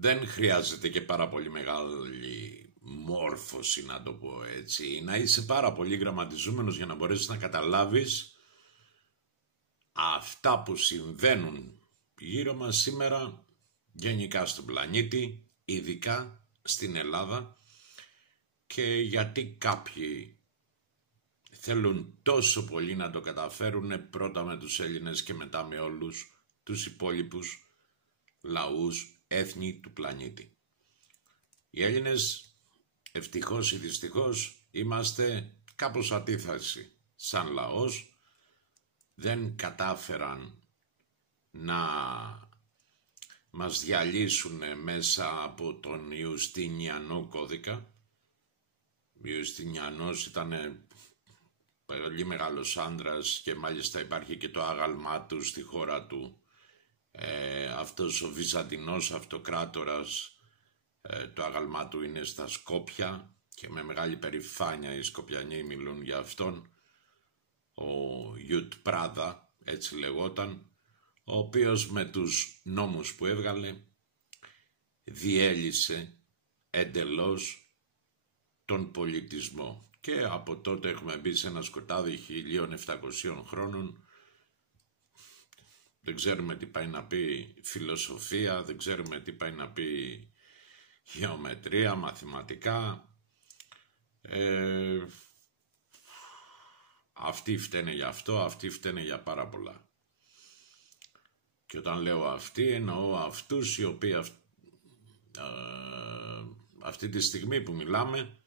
δεν χρειάζεται και πάρα πολύ μεγάλη μόρφωση, να το πω έτσι. Να είσαι πάρα πολύ γραμματιζόμενος για να μπορέσεις να καταλάβεις αυτά που συμβαίνουν γύρω μας σήμερα, γενικά στον πλανήτη, ειδικά στην Ελλάδα, και γιατί κάποιοι θέλουν τόσο πολύ να το καταφέρουν πρώτα με τους Έλληνες και μετά με όλους τους υπόλοιπους λαούς, έθνη του πλανήτη. Οι Έλληνες, ευτυχώς ή δυστυχώς, είμαστε κάπως αντίθεση σαν λαός. Δεν κατάφεραν να μας διαλύσουν μέσα από τον Ιουστινιανό κώδικα. Ο Ιουστινιανός ήταν πολύ μεγάλος άντρας και μάλιστα υπάρχει και το άγαλμά του στη χώρα του. Αυτός ο Βυζαντινός αυτοκράτορας, το άγαλμά του είναι στα Σκόπια και με μεγάλη περηφάνεια οι Σκοπιανοί μιλούν για αυτόν. Ο Ιουτ Πράδα, έτσι λεγόταν, ο οποίος με τους νόμους που έβγαλε διέλυσε εντελώς τον πολιτισμό. Και από τότε έχουμε μπει σε ένα σκοτάδι 1700 χρόνων. Δεν ξέρουμε τι πάει να πει φιλοσοφία, δεν ξέρουμε τι πάει να πει γεωμετρία, μαθηματικά. Αυτοί φταίνε για αυτό, αυτοί φταίνε για πάρα πολλά. Και όταν λέω αυτοί, εννοώ αυτούς οι οποίοι αυτή τη στιγμή που μιλάμε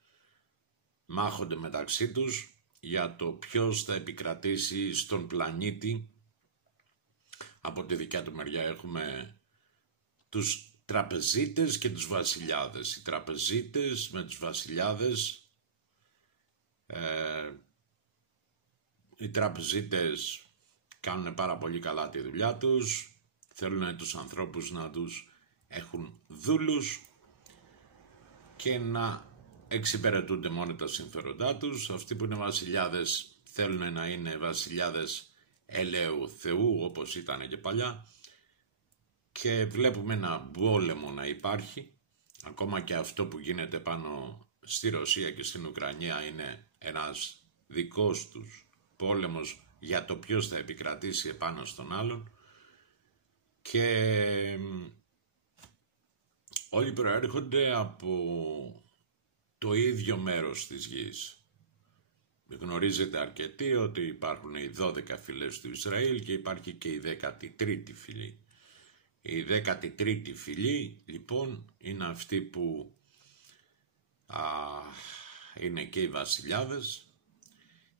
μάχονται μεταξύ τους για το ποιος θα επικρατήσει στον πλανήτη. Από τη δικιά του μεριά έχουμε τους τραπεζίτες και τους βασιλιάδες. Οι τραπεζίτες με τους βασιλιάδες, οι τραπεζίτες κάνουν πάρα πολύ καλά τη δουλειά τους, θέλουν τους ανθρώπους να τους έχουν δούλους και να εξυπηρετούνται μόνο τα συμφέροντά τους. Αυτοί που είναι βασιλιάδες θέλουν να είναι βασιλιάδες ελαίου Θεού, όπως ήταν και παλιά, και βλέπουμε ένα πόλεμο να υπάρχει. Ακόμα και αυτό που γίνεται πάνω στη Ρωσία και στην Ουκρανία είναι ένας δικός τους πόλεμος για το ποιος θα επικρατήσει επάνω στον άλλον, και όλοι προέρχονται από το ίδιο μέρος της γης. Γνωρίζετε αρκετοί ότι υπάρχουν οι 12 φυλές του Ισραήλ και υπάρχει και η 13η φυλή. Η 13η φυλή λοιπόν είναι αυτή που είναι και οι βασιλιάδες,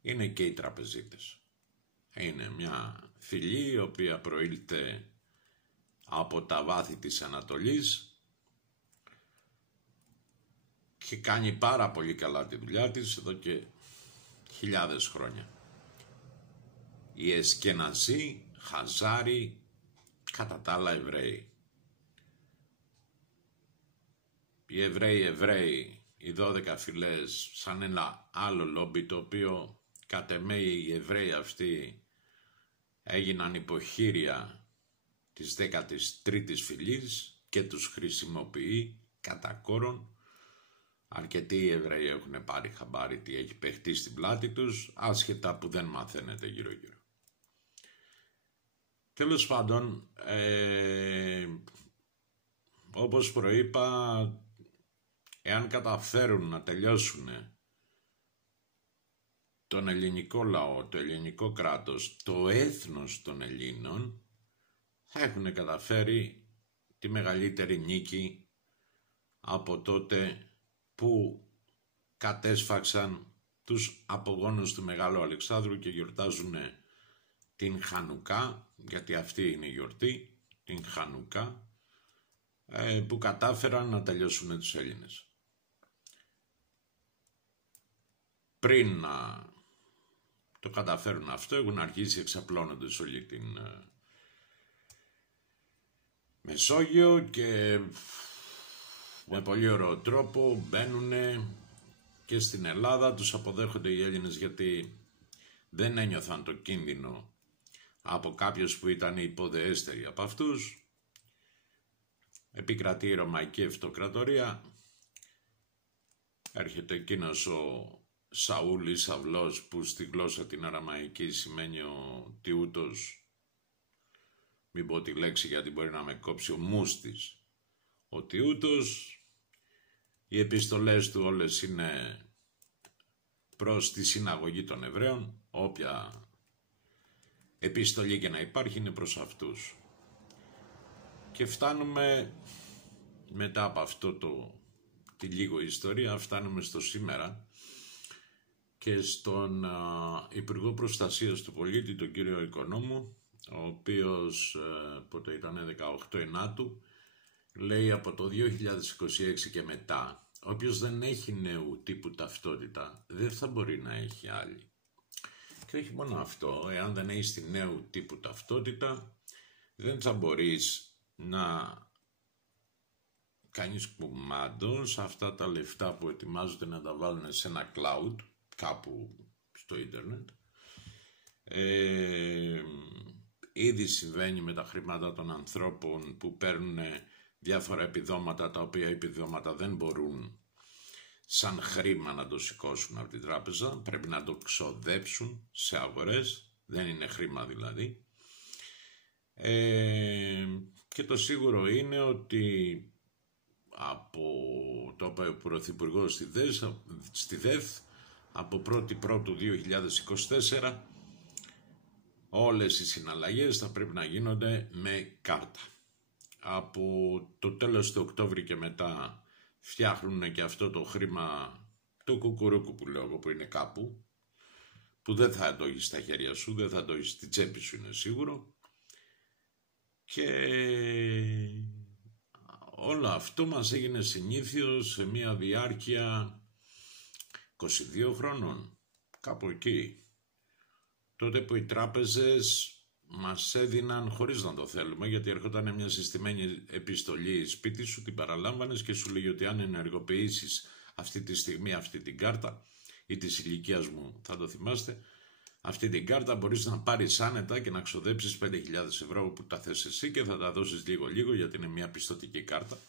είναι και οι τραπεζίτες. Είναι μια φυλή η οποία προήλθε από τα βάθη της Ανατολής και κάνει πάρα πολύ καλά τη δουλειά της εδώ και χιλιάδες χρόνια. Οι Εσκεναζοί, Χαζάροι, κατά τα άλλα Εβραίοι. Οι Εβραίοι, οι 12 φυλές, σαν ένα άλλο λόμπι, το οποίο κατ' εμέ οι Εβραίοι αυτοί έγιναν υποχείρια της 13ης φυλής και τους χρησιμοποιεί κατά κόρον. Αρκετοί Εβραίοι έχουν πάρει χαμπάρι τι έχει παιχτεί στην πλάτη τους, άσχετα που δεν μαθαίνετε γύρω-γύρω. Τέλος πάντων, όπως προείπα, εάν καταφέρουν να τελειώσουν τον ελληνικό λαό, το ελληνικό κράτος, το έθνος των Ελλήνων, θα έχουν καταφέρει τη μεγαλύτερη νίκη από τότε που κατέσφαξαν τους απογόνους του Μεγάλου Αλεξάνδρου και γιορτάζουν την Χανουκά, γιατί αυτή είναι η γιορτή, την Χανουκά, που κατάφεραν να τελειώσουν τους Έλληνες. Πριν να το καταφέρουν αυτό, έχουν αρχίσει εξαπλώνοντας όλη την Μεσόγειο και με πολύ ωραίο τρόπο μπαίνουν και στην Ελλάδα. Τους αποδέχονται οι Έλληνες γιατί δεν ένιωθαν το κίνδυνο από κάποιους που ήταν υποδεέστεροι από αυτούς. επικρατεί η Ρωμαϊκή Αυτοκρατορία, έρχεται εκείνος ο Σαούλ ή Σαυλός, που στη γλώσσα την αραμαϊκή σημαίνει ο Τιούτος, μην πω τη λέξη γιατί μπορεί να με κόψει, ο Μούστης. Ο Τιούτος, οι επιστολές του όλες είναι προς τη συναγωγή των Εβραίων, όποια επιστολή και να υπάρχει είναι προς αυτούς. Και φτάνουμε μετά από αυτό τη λίγο ιστορία, φτάνουμε στο σήμερα και στον Υπουργό Προστασίας του Πολίτη, τον κύριο Οικονόμου, ο οποίος πότε ήταν 18 Ενάτου, λέει από το 2026 και μετά, όποιος δεν έχει νέου τύπου ταυτότητα δεν θα μπορεί να έχει άλλη. Και όχι μόνο αυτό, εάν δεν έχεις τη νέου τύπου ταυτότητα, δεν θα μπορείς να κάνεις κουμάντο σε αυτά τα λεφτά που ετοιμάζονται να τα βάλουν σε ένα cloud, κάπου στο ίντερνετ. Ήδη συμβαίνει με τα χρήματα των ανθρώπων που παίρνουν διάφορα επιδόματα, τα οποία επιδόματα δεν μπορούν σαν χρήμα να το σηκώσουν από την τράπεζα, πρέπει να το ξοδέψουν σε αγορές, δεν είναι χρήμα δηλαδή. Και το σίγουρο είναι ότι από το Πρωθυπουργό στη ΔΕΘ, από 1η Πρώτου 2024, όλες οι συναλλαγές θα πρέπει να γίνονται με κάρτα. Από το τέλος του Οκτώβρη και μετά φτιάχνουν και αυτό το χρήμα, το κουκουρούκου που λέω εγώ, που είναι κάπου, που δεν θα το έχεις στα χέρια σου, δεν θα το έχεις στη τσέπη σου, είναι σίγουρο. Και όλο αυτό μας έγινε συνήθιος σε μια διάρκεια 22 χρόνων, κάπου εκεί. Τότε που οι τράπεζες μας έδιναν χωρίς να το θέλουμε, γιατί έρχονταν μια συστημένη επιστολή σπίτι σου, την παραλάμβανες και σου λέγει ότι αν ενεργοποιήσεις αυτή τη στιγμή αυτή την κάρτα, ή της ηλικίας μου θα το θυμάστε, αυτή την κάρτα μπορείς να πάρεις άνετα και να ξοδέψεις 5.000 ευρώ που τα θες εσύ και θα τα δώσεις λίγο-λίγο, γιατί είναι μια πιστωτική κάρτα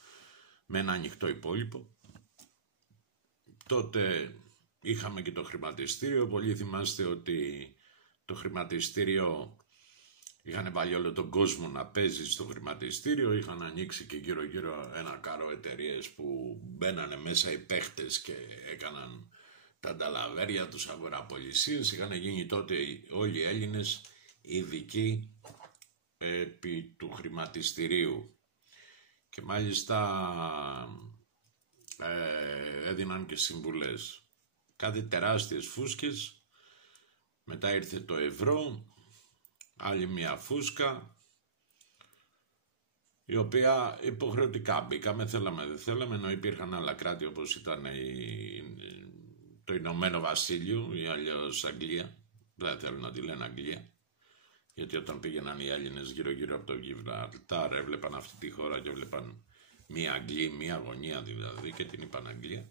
με ένα ανοιχτό υπόλοιπο. Τότε είχαμε και το χρηματιστήριο. Πολλοί θυμάστε ότι το χρηματιστήριο είχαν βάλει όλο τον κόσμο να παίζει στο χρηματιστήριο, είχαν ανοίξει και γύρω-γύρω ένα κάρο εταιρείες που μπαίνανε μέσα οι παίχτες και έκαναν τα νταλαβέρια τους, αγοραπολισίες. Είχαν γίνει τότε όλοι οι Έλληνες ειδικοί επί του χρηματιστηρίου και μάλιστα έδιναν και συμβουλές. Κάτι τεράστιες φούσκες. Μετά ήρθε το ευρώ, άλλη μια φούσκα, η οποία υποχρεωτικά μπήκαμε, θέλαμε δεν θέλαμε, ενώ υπήρχαν άλλα κράτη όπως ήταν το Ηνωμένο Βασίλειο ή αλλιώς Αγγλία, δεν θέλουν να τη λένε Αγγλία, γιατί όταν πήγαιναν οι Έλληνες γύρω-γύρω από το Γιβραλτάρ έβλεπαν αυτή τη χώρα και έβλεπαν μία Αγγλία, μία γωνία δηλαδή, και την είπαν Αγγλία.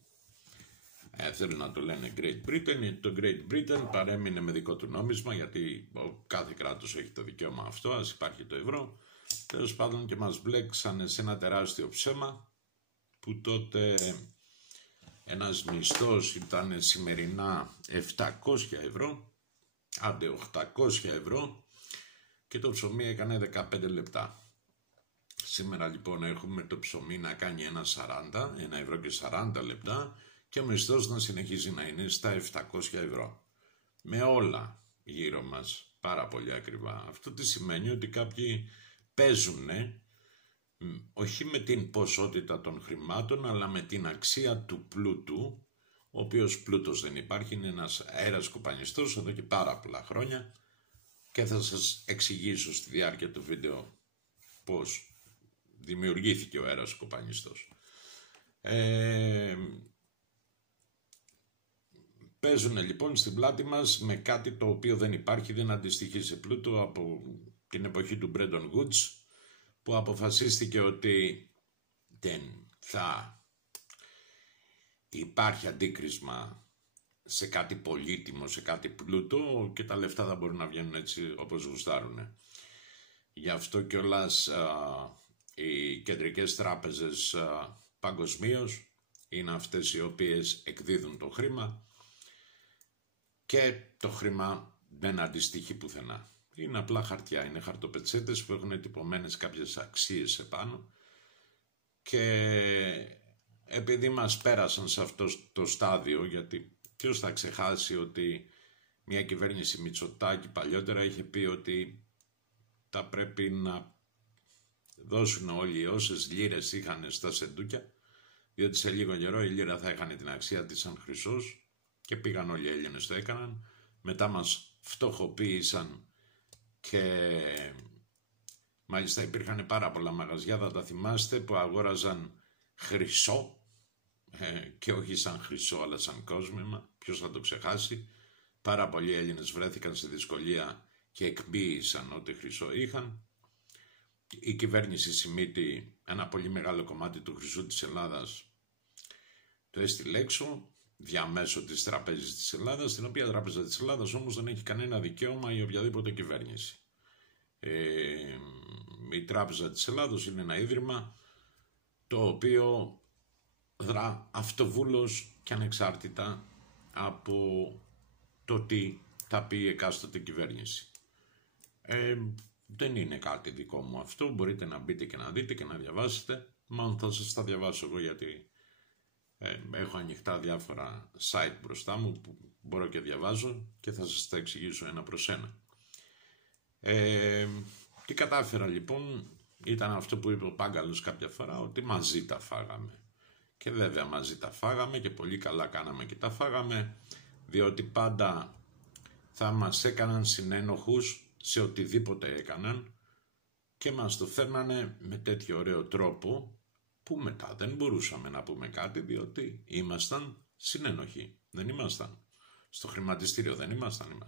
Θέλουν να το λένε Great Britain. Το Great Britain παρέμεινε με δικό του νόμισμα, γιατί κάθε κράτος έχει το δικαίωμα αυτό, ας υπάρχει το ευρώ. Τέλος πάντων, και μας μπλέξανε σε ένα τεράστιο ψέμα, που τότε ένας μισθός ήταν σημερινά 700 ευρώ, άντε 800 ευρώ, και το ψωμί έκανε 15 λεπτά. Σήμερα λοιπόν έχουμε το ψωμί να κάνει 1 ευρώ και 40 λεπτά, και ο μισθός να συνεχίζει να είναι στα 700 ευρώ. Με όλα γύρω μας πάρα πολύ ακριβά. Αυτό τι σημαίνει? Ότι κάποιοι παίζουν όχι με την ποσότητα των χρημάτων, αλλά με την αξία του πλούτου, ο οποίος πλούτος δεν υπάρχει, είναι ένας αέρας κοπανιστός εδώ και πάρα πολλά χρόνια, και θα σας εξηγήσω στη διάρκεια του βίντεο πώς δημιουργήθηκε ο αέρας κοπανιστός. Παίζουν λοιπόν στην πλάτη μας με κάτι το οποίο δεν υπάρχει, δεν αντιστοιχεί σε πλούτο, από την εποχή του Bretton Woods, που αποφασίστηκε ότι δεν θα υπάρχει αντίκρισμα σε κάτι πολύτιμο, σε κάτι πλούτο, και τα λεφτά θα μπορούν να βγαίνουν έτσι όπως γουστάρουν. Γι' αυτό κιόλας Οι κεντρικές τράπεζες παγκοσμίως είναι αυτές οι οποίες εκδίδουν το χρήμα και το χρήμα δεν αντιστοιχεί πουθενά. Είναι απλά χαρτιά, είναι χαρτοπετσέτες που έχουν τυπωμένες κάποιες αξίες επάνω και επειδή μας πέρασαν σε αυτό το στάδιο, γιατί ποιος θα ξεχάσει ότι μια κυβέρνηση Μητσοτάκη παλιότερα είχε πει ότι θα πρέπει να δώσουν όλοι όσες λίρες είχαν στα σεντούκια, διότι σε λίγο καιρό η λίρα θα είχαν την αξία της σαν χρυσός και πήγαν όλοι οι Έλληνες το έκαναν. Μετά μας φτωχοποίησαν και μάλιστα υπήρχαν πάρα πολλά μαγαζιά, θα τα θυμάστε, που αγόραζαν χρυσό και όχι σαν χρυσό αλλά σαν κόσμημα. Ποιος θα το ξεχάσει? Πάρα πολλοί Έλληνες βρέθηκαν σε δυσκολία και εκποίησαν ό,τι χρυσό είχαν. Η κυβέρνηση Σιμίτη ένα πολύ μεγάλο κομμάτι του χρυσού της Ελλάδας το έστειλε έξω διαμέσω της Τραπέζης της Ελλάδας, την οποία Τράπεζα της Ελλάδας όμως δεν έχει κανένα δικαίωμα ή οποιαδήποτε κυβέρνηση. Η Τράπεζα της Ελλάδος είναι ένα ίδρυμα το οποίο δρά αυτοβούλος και ανεξάρτητα από το τι θα πει η εκάστοτε κυβέρνηση. Δεν είναι κάτι δικό μου αυτό, μπορείτε να μπείτε και να δείτε και να διαβάσετε, μόνο θα σας τα διαβάσω εγώ γιατί έχω ανοιχτά διάφορα site μπροστά μου που μπορώ και διαβάζω και θα σας τα εξηγήσω ένα προς ένα. Τι κατάφερα λοιπόν ήταν αυτό που είπε ο Πάγκαλος κάποια φορά, ότι μαζί τα φάγαμε. Και βέβαια μαζί τα φάγαμε και πολύ καλά κάναμε και τα φάγαμε, διότι πάντα θα μας έκαναν συνένοχους σε οτιδήποτε έκαναν και μας το φέρνανε με τέτοιο ωραίο τρόπο που μετά δεν μπορούσαμε να πούμε κάτι, διότι ήμασταν συνένοχοι. Δεν ήμασταν. Στο χρηματιστήριο δεν ήμασταν.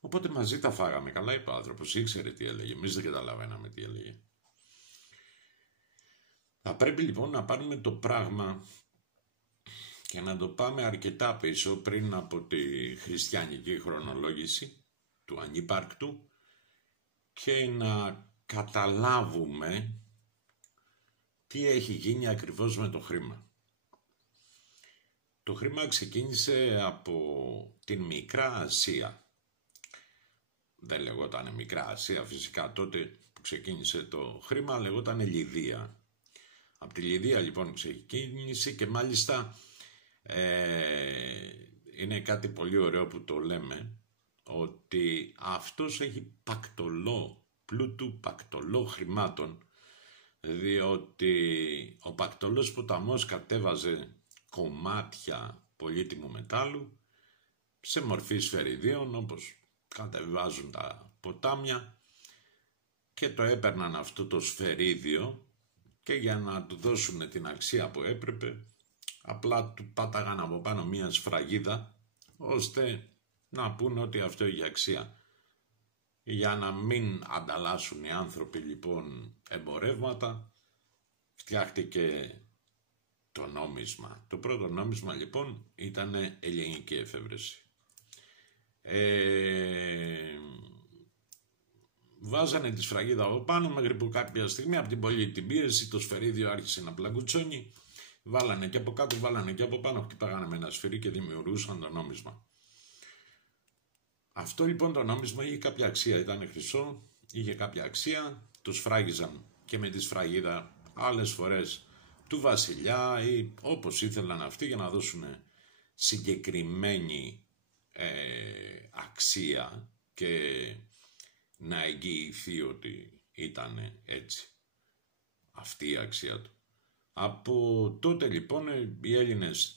Οπότε μαζί τα φάγαμε. Καλά είπε ο άνθρωπος, ήξερε τι έλεγε. Εμείς δεν καταλαβαίναμε τι έλεγε. Θα πρέπει λοιπόν να πάρουμε το πράγμα και να το πάμε αρκετά πίσω πριν από τη χριστιανική χρονολόγηση του ανύπαρκτου και να καταλάβουμε τι έχει γίνει ακριβώς με το χρήμα. Το χρήμα ξεκίνησε από την Μικρά Ασία. Δεν λεγόταν Μικρά Ασία φυσικά, τότε που ξεκίνησε το χρήμα λεγόταν Λιδία. Από τη Λιδία λοιπόν ξεκίνησε και μάλιστα είναι κάτι πολύ ωραίο που το λέμε, ότι αυτός έχει πακτολό πλούτου, πακτολό χρημάτων, διότι ο πακτολός ποταμός κατέβαζε κομμάτια πολύτιμου μετάλλου σε μορφή σφαιριδίων όπως κατεβάζουν τα ποτάμια και το έπαιρναν αυτό το σφαιρίδιο και για να του δώσουν την αξία που έπρεπε απλά του πάταγαν από πάνω μία σφραγίδα ώστε να πούν ότι αυτό έχει αξία. Για να μην ανταλλάσσουν οι άνθρωποι λοιπόν εμπορεύματα, φτιάχτηκε το νόμισμα. Το πρώτο νόμισμα λοιπόν ήταν ελληνική εφεύρεση. Βάζανε τη σφραγίδα από πάνω μέχρι που κάποια στιγμή από την πολύ την πίεση το σφαιρίδιο άρχισε να πλαγκουτσώνει. Βάλανε και από κάτω, βάλανε και από πάνω, χτυπάγανε με ένα σφυρί και δημιουργούσαν το νόμισμα. Αυτό λοιπόν το νόμισμα είχε κάποια αξία, ήταν χρυσό, είχε κάποια αξία, το σφράγιζαν και με τη σφραγίδα άλλες φορές του βασιλιά ή όπως ήθελαν αυτοί για να δώσουν συγκεκριμένη αξία και να εγγυηθεί ότι ήταν έτσι αυτή η αξία του. Από τότε λοιπόν οι Έλληνες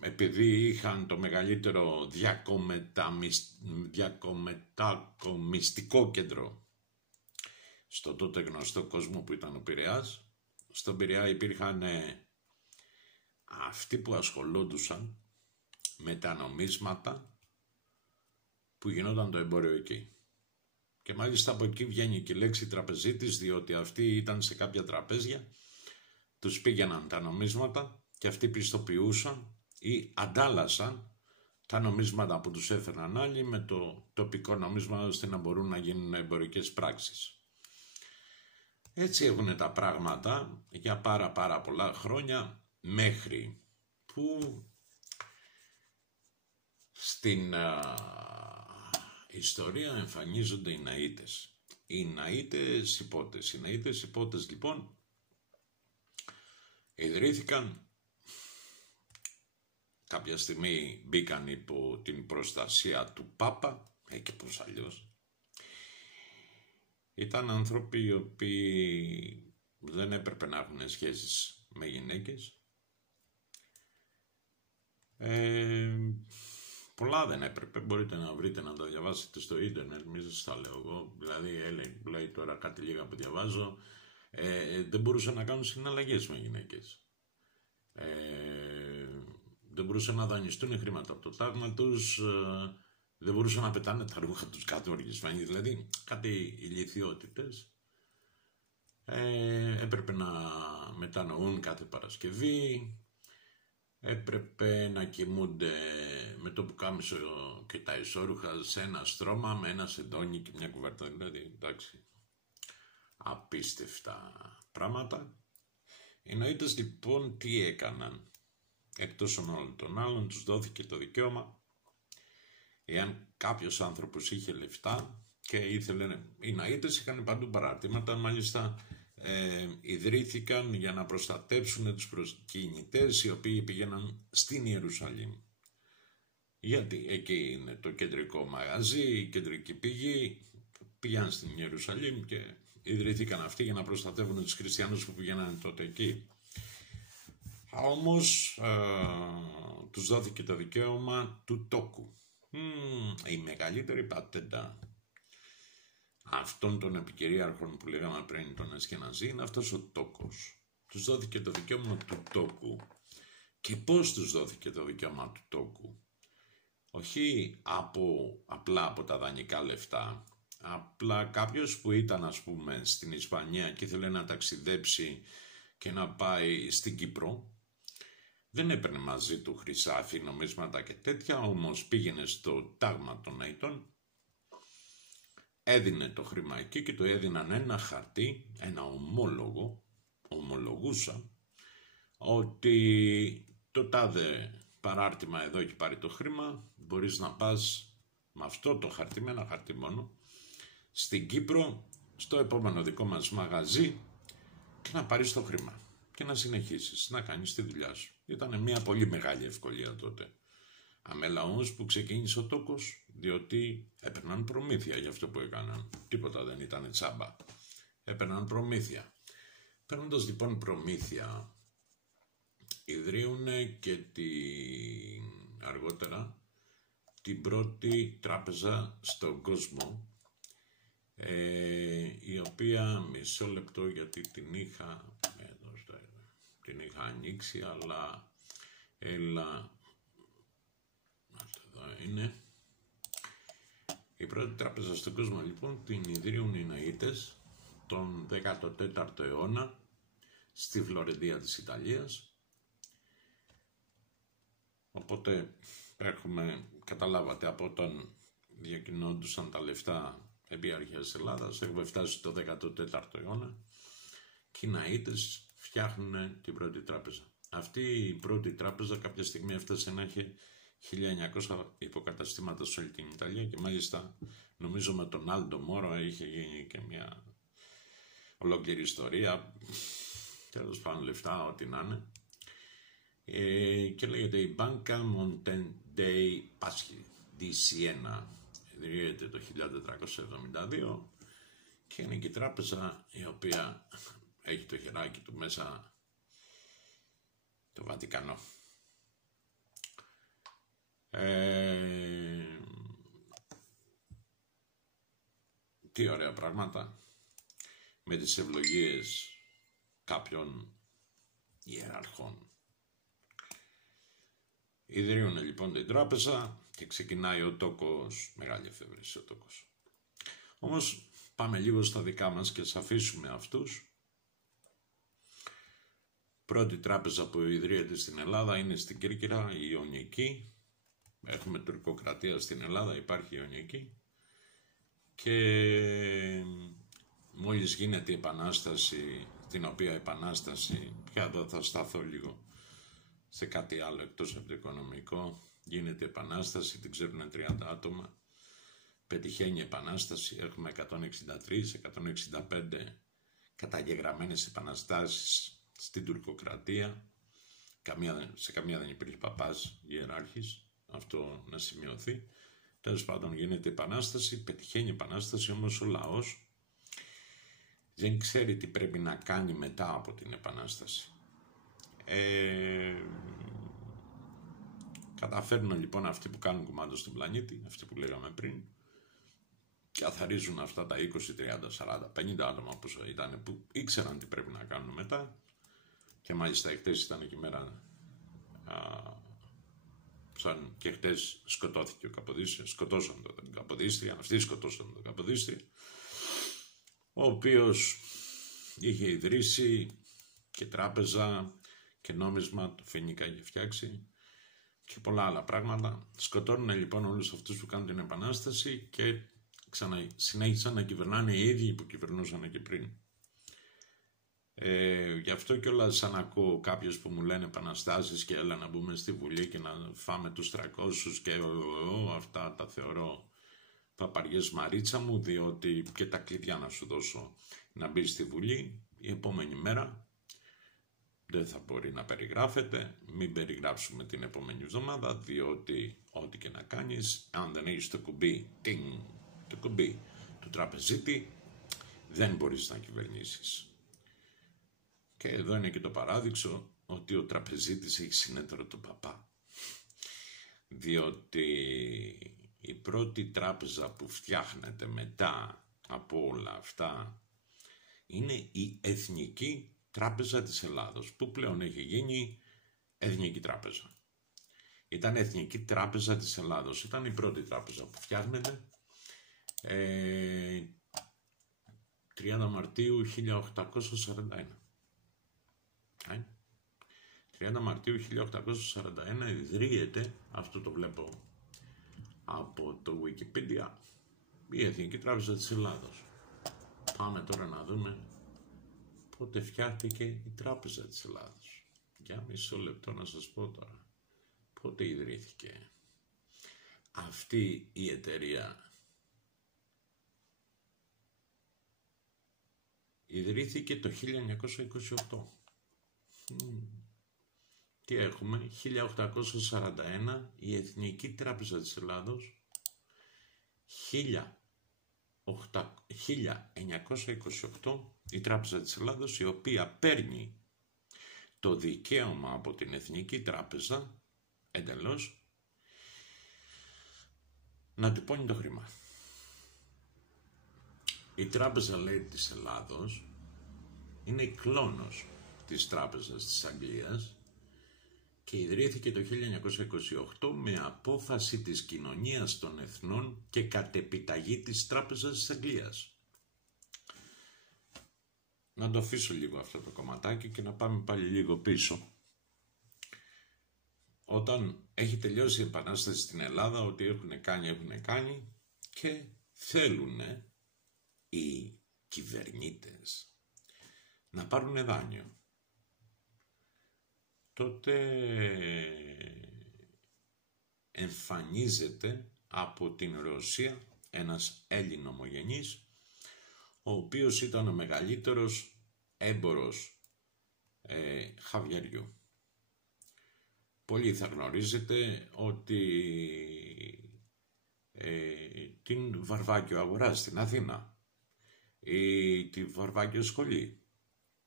επειδή είχαν το μεγαλύτερο διακομετακομιστικό κέντρο στο τότε γνωστό κόσμο που ήταν ο Πειραιάς, στον Πειραιά υπήρχαν αυτοί που ασχολόντουσαν με τα νομίσματα που γινόταν το εμπόριο εκεί. Και μάλιστα από εκεί βγαίνει και η λέξη τραπεζίτης, διότι αυτοί ήταν σε κάποια τραπέζια, τους πήγαιναν τα νομίσματα και αυτοί πιστοποιούσαν ή αντάλλασαν τα νομίσματα που τους έφεραν άλλοι με το τοπικό νομίσμα ώστε να μπορούν να γίνουν εμπορικές πράξεις. Έτσι έχουν τα πράγματα για πάρα πολλά χρόνια, μέχρι που στην ιστορία εμφανίζονται οι Ναΐτες. Οι Ναΐτες υπότες. Οι Ναΐτες υπότες λοιπόν ιδρύθηκαν, κάποια στιγμή μπήκαν υπό την προστασία του Πάπα, και πώς αλλιώς. Ήταν άνθρωποι οι οποίοι δεν έπρεπε να έχουν σχέσεις με γυναίκες. Πολλά δεν έπρεπε, μπορείτε να βρείτε, να τα διαβάσετε στο ίντερνετ, μη σας τα λέω εγώ. Δηλαδή, λέει τώρα κάτι λίγα που διαβάζω, δεν μπορούσαν να κάνουν συναλλαγές με γυναίκες. Δεν μπορούσαν να δανειστούν χρήματα από το τάγμα τους, δεν μπορούσαν να πετάνε τα ρούχα τους κάτω οργισμένοι, δηλαδή κάτι ηλιθιότητες. Έπρεπε να μετανοούν κάθε Παρασκευή, έπρεπε να κοιμούνται με το πουκάμισο και τα ισόρουχα σε ένα στρώμα με ένα σεντόνι και μια κουβέρτα, δηλαδή εντάξει, απίστευτα πράγματα. Οι Ναΐτες λοιπόν τι έκαναν? Εκτός όλων των άλλων τους δόθηκε το δικαίωμα, εάν κάποιος άνθρωπος είχε λεφτά και ήθελε, οι Ναΐτες είχαν παντού παραρτήματα, μάλιστα ιδρύθηκαν για να προστατέψουν τους προσκυνητές οι οποίοι πήγαιναν στην Ιερουσαλήμ. Γιατί εκεί είναι το κεντρικό μαγαζί, η κεντρική πηγή, πήγαν στην Ιερουσαλήμ και ιδρύθηκαν αυτοί για να προστατεύουν τους χριστιανούς που πήγαιναν τότε εκεί. Όμως τους δόθηκε το δικαίωμα του τόκου. Η μεγαλύτερη πατέντα αυτών των επικυρίαρχων που λέγαμε πριν, τον Ασχεναζή, είναι αυτός ο τόκος. Τους δόθηκε το δικαίωμα του τόκου. Και πώς τους δόθηκε το δικαίωμα του τόκου? Όχι απλά από τα δανεικά λεφτά. Απλά κάποιος που ήταν, ας πούμε, στην Ισπανία και ήθελε να ταξιδέψει και να πάει στην Κύπρο, δεν έπαιρνε μαζί του χρυσάφι, νομίσματα και τέτοια, όμως πήγαινε στο τάγμα των Ναΐτων, έδινε το χρήμα εκεί και το έδιναν ένα χαρτί, ένα ομόλογο, ομολογούσα, ότι το τάδε παράρτημα εδώ έχει πάρει το χρήμα, μπορείς να πας με αυτό το χαρτί, με ένα χαρτί μόνο, στην Κύπρο, στο επόμενο δικό μας μαγαζί και να πάρεις το χρήμα και να συνεχίσεις να κάνεις τη δουλειά σου. Ήταν μια πολύ μεγάλη ευκολία τότε. Αμέλα όμως που ξεκίνησε ο τόκος, διότι έπαιρναν προμήθεια για αυτό που έκαναν. Τίποτα δεν ήταν τσάμπα. Έπαιρναν προμήθεια. Παίρνοντας λοιπόν προμήθεια, ιδρύουν και αργότερα την πρώτη τράπεζα στον κόσμο, η οποία, μισό λεπτό γιατί την είχα ανοίξει, αλλά εδώ είναι. Η πρώτη τράπεζα στον κόσμο λοιπόν την ιδρύουν οι Ναΐτες τον 14ο αιώνα στη Φλωρεντία της Ιταλίας. Οπότε καταλάβατε, από όταν διακινώντουσαν τα λεφτά επί αρχαίας Ελλάδας, έχουμε φτάσει στο 14ο αιώνα και οι Ναΐτες φτιάχνουν την πρώτη τράπεζα. Αυτή η πρώτη τράπεζα κάποια στιγμή έφτασε να έχει 1900 υποκαταστήματα σε όλη την Ιταλία και μάλιστα νομίζω με τον Άλντο Μόρο είχε γίνει και μια ολόκληρη ιστορία, τέλος πάντων λεφτά, ό,τι να είναι, και λέγεται η Banca Monte dei Paschi di Siena, ιδρύεται το 1472 και είναι και η τράπεζα η οποία έχει το χεράκι του μέσα το Βατικανό. Τι ωραία πράγματα, με τις ευλογίες κάποιων ιεραρχών. Ιδρύουν λοιπόν την τράπεζα και ξεκινάει ο τόκος, μεγάλη εφεύρεση ο τόκος. Όμως πάμε λίγο στα δικά μας και ας αφήσουμε αυτούς. Πρώτη τράπεζα που ιδρύεται στην Ελλάδα είναι στην Κέρκυρα, η Ιωνική. Έχουμε τουρκοκρατία στην Ελλάδα, υπάρχει η Ιωνική. Και μόλις γίνεται η επανάσταση, την οποία επανάσταση, πια εδώ θα σταθώ λίγο σε κάτι άλλο εκτός από το οικονομικό, γίνεται η επανάσταση, την ξέρουν 30 άτομα, πετυχαίνει η επανάσταση, έχουμε 163-165 καταγεγραμμένες επαναστάσεις στην τουρκοκρατία, σε καμία δεν υπήρχε παπάς ιεράρχης, αυτό να σημειωθεί. Τέλος πάντων γίνεται η επανάσταση, πετυχαίνει η επανάσταση, όμως ο λαός δεν ξέρει τι πρέπει να κάνει μετά από την επανάσταση. Καταφέρνουν λοιπόν αυτοί που κάνουν κουμάντο στον πλανήτη, αυτοί που λέγαμε πριν, καθαρίζουν αυτά τα 20, 30, 40, 50 άτομα που ήταν, που ήξεραν τι πρέπει να κάνουν μετά, και μάλιστα χτες ήταν εκεί μέρα, σαν και χτες σκοτώθηκε ο Καποδίστρια, σκοτώσαν τον Καποδίστρια, αυτοί σκοτώσαν τον Καποδίστρια, ο οποίος είχε ιδρύσει και τράπεζα και νόμισμα, το Φοινικά είχε φτιάξει και πολλά άλλα πράγματα. Σκοτώνουν λοιπόν όλους αυτούς που κάνουν την επανάσταση και συνέχισαν να κυβερνάνε οι ίδιοι που κυβερνούσαν και πριν. Γι' αυτό κιόλας σαν ακούω κάποιους που μου λένε επαναστάσεις και έλα να μπούμε στη Βουλή και να φάμε τους 300 και αυτά τα θεωρώ παπαριές Μαρίτσα μου, διότι και τα κλειδιά να σου δώσω να μπει στη Βουλή η επόμενη μέρα δεν θα μπορεί να περιγράφεται, μην περιγράψουμε την επόμενη εβδομάδα, διότι ό,τι και να κάνεις, αν δεν έχεις το κουμπί, το κουμπί του τραπεζίτη, δεν μπορείς να κυβερνήσεις. Και εδώ είναι και το παράδειξο ότι ο τραπεζίτης έχει συνέτερο τον παπά. Διότι η πρώτη τράπεζα που φτιάχνεται μετά από όλα αυτά είναι η Εθνική Τράπεζα της Ελλάδος, που πλέον έχει γίνει Εθνική Τράπεζα. Ήταν Εθνική Τράπεζα της Ελλάδος, ήταν η πρώτη τράπεζα που φτιάχνεται 30 Μαρτίου 1841. 30 Μαρτίου 1841 ιδρύεται, αυτό το βλέπω από το Wikipedia, η Εθνική Τράπεζα της Ελλάδος. Πάμε τώρα να δούμε πότε φτιάχτηκε η Τράπεζα της Ελλάδος. Για μισό λεπτό να σας πω τώρα πότε ιδρύθηκε αυτή η εταιρεία. Ιδρύθηκε το 1928. Τι έχουμε? 1841 η Εθνική Τράπεζα της Ελλάδος, 1928 η Τράπεζα της Ελλάδος, η οποία παίρνει το δικαίωμα από την Εθνική Τράπεζα εντελώς να τυπώνει το χρήμα. Η Τράπεζα, λέει, της Ελλάδος είναι κλόνος της Τράπεζας της Αγγλίας και ιδρύθηκε το 1928 με απόφαση της Κοινωνίας των Εθνών και κατ' επιταγή της Τράπεζας της Αγγλίας. Να το αφήσω λίγο αυτό το κομματάκι και να πάμε πάλι λίγο πίσω. Όταν έχει τελειώσει η Επανάσταση στην Ελλάδα, ότι έχουν κάνει και θέλουν οι κυβερνήτες να πάρουν δάνειο. Τότε εμφανίζεται από την Ρωσία ένας Έλλην ομογενής, ο οποίος ήταν ο μεγαλύτερος έμπορος χαβιαριού. Πολλοί θα γνωρίζετε ότι την Βαρβάκιο αγορά στην Αθήνα ή τη Βαρβάκιο σχολή,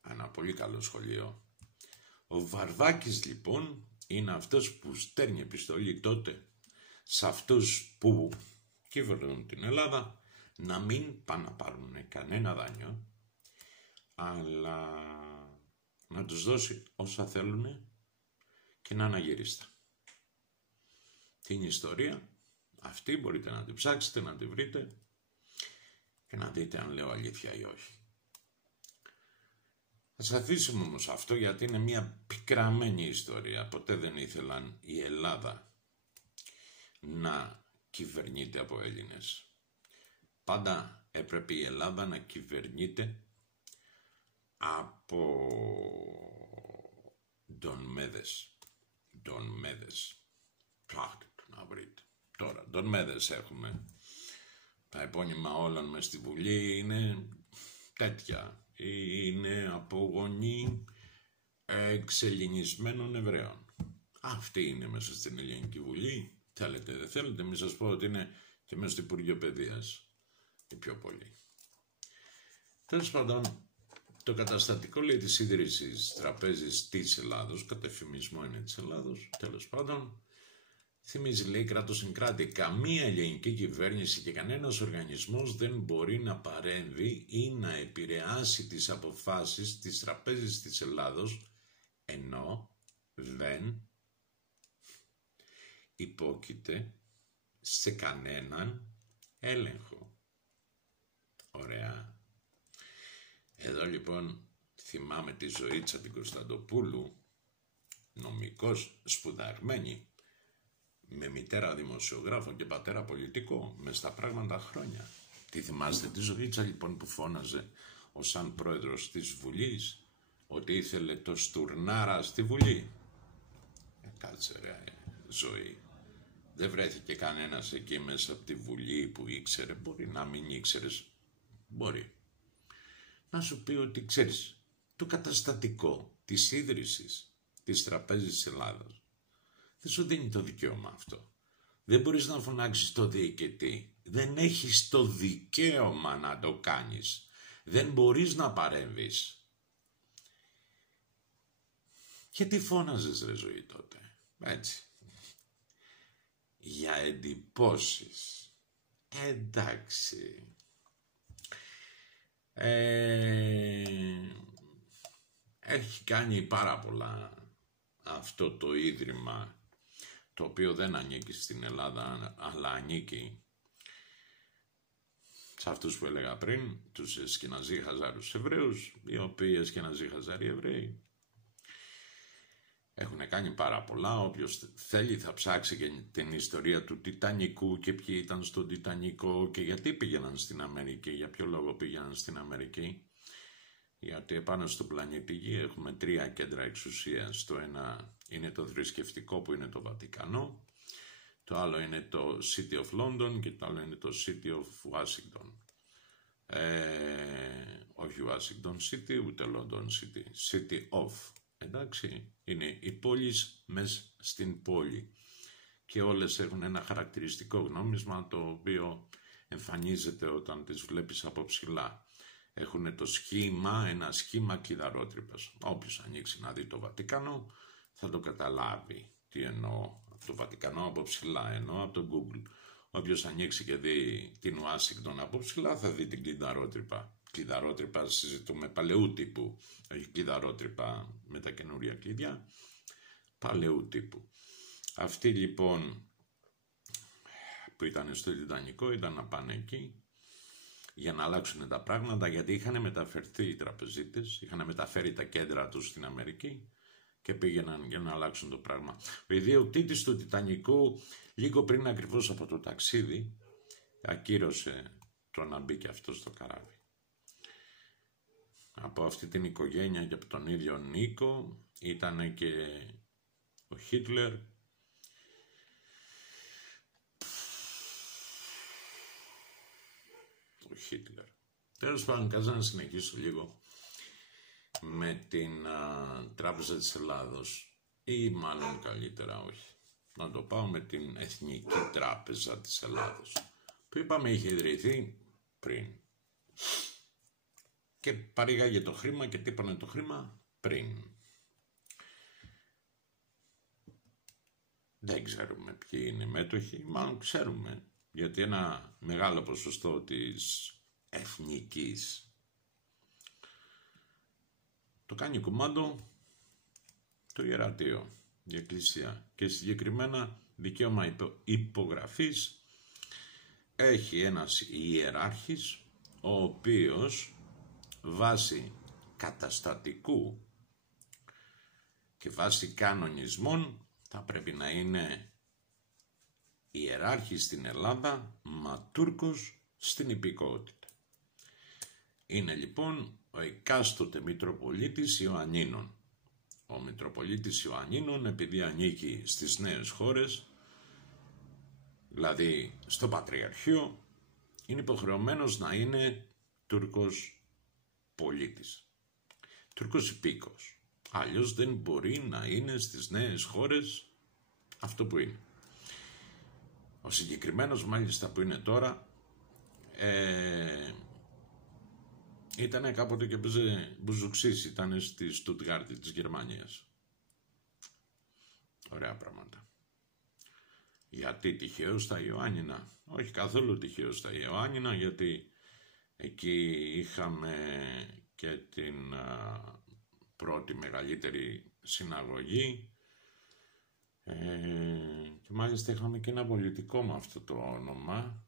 ένα πολύ καλό σχολείο. Ο Βαρβάκης λοιπόν είναι αυτός που στέλνει επιστολή τότε σε αυτούς που κυβερνούν την Ελλάδα να μην πάνε να πάρουν κανένα δάνειο, αλλά να τους δώσει όσα θέλουν και να αναγυρίστα. Την ιστορία αυτή μπορείτε να την ψάξετε, να την βρείτε και να δείτε αν λέω αλήθεια ή όχι. Ας αφήσουμε όμως αυτό, γιατί είναι μια πικραμένη ιστορία. Ποτέ δεν ήθελαν η Ελλάδα να κυβερνείται από Έλληνες. Πάντα έπρεπε η Ελλάδα να κυβερνείται από Ντον Μέδες. Ψάχτε το να βρείτε. Τώρα, Ντον Μέδες έχουμε. Τα επώνυμα όλων μες στη Βουλή είναι τέτοια. Είναι απογονή εξελληνισμένων Εβραίων. Αυτή είναι μέσα στην Ελληνική Βουλή. Θέλετε, δεν θέλετε, μην σας πω ότι είναι και μέσα στο Υπουργείο Παιδείας. Και πιο πολύ. Τέλος πάντων, το καταστατικό λέει της ίδρυσης τραπέζης της Ελλάδος, κατά εφημισμό είναι της Ελλάδος, τέλος πάντων, θυμίζει λέει κράτος εν κράτη. Καμία ελληνική κυβέρνηση και κανένας οργανισμός δεν μπορεί να παρέμβει ή να επηρεάσει τις αποφάσεις της τραπέζης της Ελλάδος, ενώ δεν υπόκειται σε κανέναν έλεγχο. Ωραία. Εδώ λοιπόν θυμάμαι τη Ζωήτσα την Κωνσταντοπούλου, νομικός, σπουδαγμένη, με μητέρα δημοσιογράφο και πατέρα πολιτικό, μες στα πράγματα χρόνια. Τι θυμάστε τη Ζωήτσα λοιπόν που φώναζε ως σαν πρόεδρος της Βουλής ότι ήθελε το Στουρνάρα στη Βουλή. Κάτσε ρε Ζωή. Δεν βρέθηκε κανένας εκεί μέσα από τη Βουλή που ήξερε, μπορεί να μην ήξερες, μπορεί. Να σου πει ότι ξέρεις, το καταστατικό της ίδρυσης της Τραπέζης της Ελλάδος δεν σου δίνει το δικαίωμα αυτό. Δεν μπορείς να φωνάξεις το διοικητή. Δεν έχεις το δικαίωμα να το κάνεις. Δεν μπορείς να παρέμβεις. Γιατί φώναζες ρε Ζωή τότε, έτσι. Για εντυπώσεις. Εντάξει. Έχει κάνει πάρα πολλά αυτό το ίδρυμα, το οποίο δεν ανήκει στην Ελλάδα, αλλά ανήκει σε αυτούς που έλεγα πριν, τους Εσκηναζί Χαζάρους Εβραίους, οι οποίοι Εσκηναζί Χαζάροι Εβραίοι έχουν κάνει πάρα πολλά. Όποιος θέλει θα ψάξει και την ιστορία του Τιτανικού και ποιοι ήταν στον Τιτανικό και γιατί πήγαιναν στην Αμερική, για ποιο λόγο πήγαιναν στην Αμερική. Γιατί επάνω στον πλανήτη Γη έχουμε 3 κέντρα εξουσίας. Το ένα είναι το θρησκευτικό που είναι το Βατικανό, το άλλο είναι το City of London και το άλλο είναι το City of Washington. Όχι Washington City ούτε London City, City of. Εντάξει, είναι οι πόλεις μες στην πόλη και όλες έχουν ένα χαρακτηριστικό γνώμισμα το οποίο εμφανίζεται όταν τις βλέπεις από ψηλά. Έχουν το σχήμα, ένα σχήμα κλειδαρότρυπας. Όποιος ανοίξει να δει το Βατικανό θα το καταλάβει τι εννοώ. Το Βατικανό από ψηλά εννοώ από το Google. Όποιος ανοίξει και δει την Ουάσιγκτον από ψηλά θα δει την κλειδαρότρυπα. Κλειδαρότρυπα συζητούμε παλαιού τύπου, όχι κλειδαρότρυπα με τα καινούρια κλειδιά, παλαιού τύπου. Αυτοί λοιπόν που ήταν στο Τιτανικό ήταν να πάνε εκεί για να αλλάξουν τα πράγματα, γιατί είχαν μεταφερθεί οι τραπεζίτες, είχαν μεταφέρει τα κέντρα τους στην Αμερική και πήγαιναν για να αλλάξουν το πράγμα. Ο ιδιοκτήτης του Τιτανικού λίγο πριν ακριβώς από το ταξίδι ακύρωσε το να μπει και αυτό στο καράβι. Από αυτή την οικογένεια και από τον ίδιο Νίκο ήταν και ο Χίτλερ. Ο Χίτλερ. Τέλος πάντων, κάτσε να συνεχίσω λίγο με την Τράπεζα της Ελλάδος, ή μάλλον καλύτερα όχι. Να το πάω με την Εθνική Τράπεζα της Ελλάδος, που είπαμε είχε ιδρυθεί πριν. Και παρήγαγε το χρήμα και τύπωνε το χρήμα πριν. Δεν ξέρουμε ποιοι είναι οι μέτοχοι, μάλλον ξέρουμε, γιατί ένα μεγάλο ποσοστό της εθνικής το κάνει κουμάντο το ιερατείο, η εκκλησία, και συγκεκριμένα δικαίωμα υπογραφής έχει ένας ιεράρχης, ο οποίος βάσει καταστατικού και βάσει κανονισμών θα πρέπει να είναι ιεράρχης στην Ελλάδα, μα Τούρκος στην υπηκότητα. Είναι λοιπόν ο εκάστοτε Μητροπολίτης Ιωαννίνων. Ο Μητροπολίτης Ιωαννίνων, επειδή ανήκει στις νέες χώρες, δηλαδή στο Πατριαρχείο, είναι υποχρεωμένος να είναι Τούρκος πολίτης, Τούρκος υπήκος. Αλλιώς δεν μπορεί να είναι στις νέες χώρες αυτό που είναι. Ο συγκεκριμένος μάλιστα που είναι τώρα ήταν κάποτε και παίζε μπουζουξής, ήταν στη Στουτγκάρτη της Γερμανίας. Ωραία πράγματα. Γιατί τυχαίως στα Ιωάννινα? Όχι καθόλου τυχαίως στα Ιωάννινα, γιατί εκεί είχαμε και την πρώτη μεγαλύτερη συναγωγή και μάλιστα είχαμε και ένα πολιτικό με αυτό το όνομα.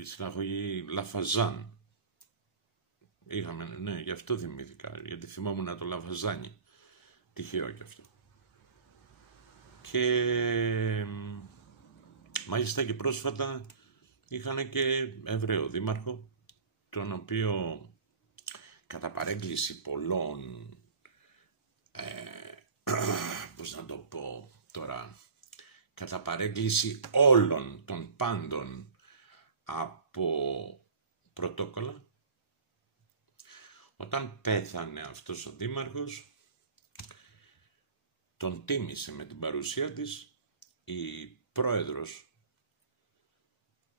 Η συναγωγή Λαφαζάν. Είχαμε, ναι, γι' αυτό θυμήθηκα, γιατί θυμόμουν το Λαφαζάνι. Τυχαίο κι αυτό. Και μάλιστα και πρόσφατα είχαν και Εβραίο δήμαρχο, τον οποίο κατά παρέκκληση πολλών, πώς να το πω τώρα, κατά παρέκκληση όλων των πάντων από πρωτόκολλα, όταν πέθανε αυτός ο δήμαρχος, τον τίμησε με την παρουσία της η πρόεδρος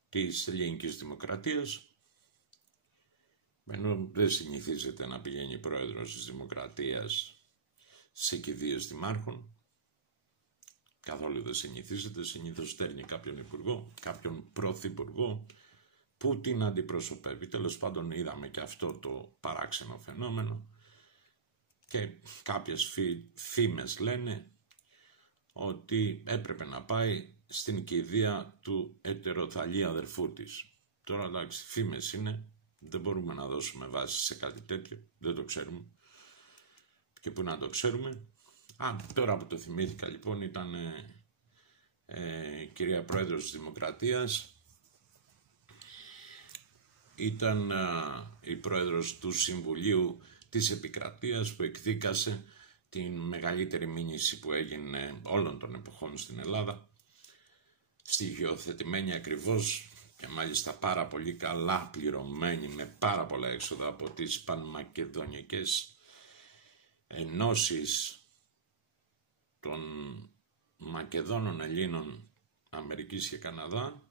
της Ελληνικής Δημοκρατίας, ενώ δεν συνηθίζεται να πηγαίνει η πρόεδρος της Δημοκρατίας σε κηδείες δημάρχων, καθόλου δεν συνηθίζεται, συνήθως στέλνει κάποιον υπουργό, κάποιον πρωθυπουργό που την αντιπροσωπεύει. Τέλος πάντων είδαμε και αυτό το παράξενο φαινόμενο και κάποιες φήμες λένε ότι έπρεπε να πάει στην κηδεία του ετεροθαλή αδερφού της. Τώρα εντάξει, φήμες είναι, δεν μπορούμε να δώσουμε βάση σε κάτι τέτοιο, δεν το ξέρουμε. Και πού να το ξέρουμε. Τώρα που το θυμήθηκα λοιπόν, ήταν κυρία Πρόεδρος της Δημοκρατίας, ήταν η Πρόεδρος του Συμβουλίου της Επικρατείας που εκδίκασε την μεγαλύτερη μήνυση που έγινε όλων των εποχών στην Ελλάδα, στοιχειοθετημένη ακριβώς και μάλιστα πάρα πολύ καλά πληρωμένη με πάρα πολλά έξοδα από τις πανμακεδονικές ενώσεις των Μακεδόνων Ελλήνων Αμερικής και Καναδά.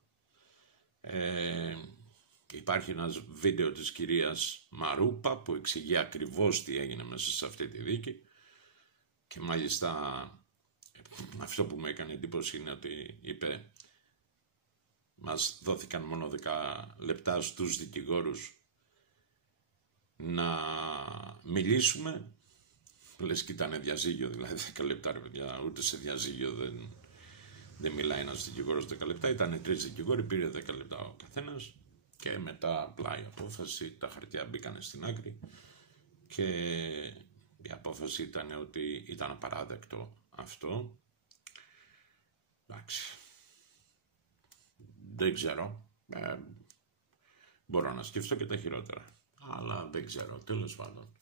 Υπάρχει ένας βίντεο της κυρίας Μαρούπα που εξηγεί ακριβώς τι έγινε μέσα σε αυτή τη δίκη και μάλιστα αυτό που μου έκανε εντύπωση είναι ότι είπε μας δόθηκαν μόνο 10 λεπτά στους δικηγόρους να μιλήσουμε. Λες και ήταν διαζύγιο, δηλαδή 10 λεπτά ρε παιδιά, ούτε σε διαζύγιο δεν μιλάει ένας δικηγόρος 10 λεπτά. Ήταν 3 δικηγόροι, πήρε 10 λεπτά ο καθένας και μετά απλά η απόφαση, τα χαρτιά μπήκανε στην άκρη και η απόφαση ήταν ότι ήταν απαράδεκτο αυτό. Εντάξει, δεν ξέρω, μπορώ να σκεφτώ και τα χειρότερα, αλλά δεν ξέρω, τέλος πάντων.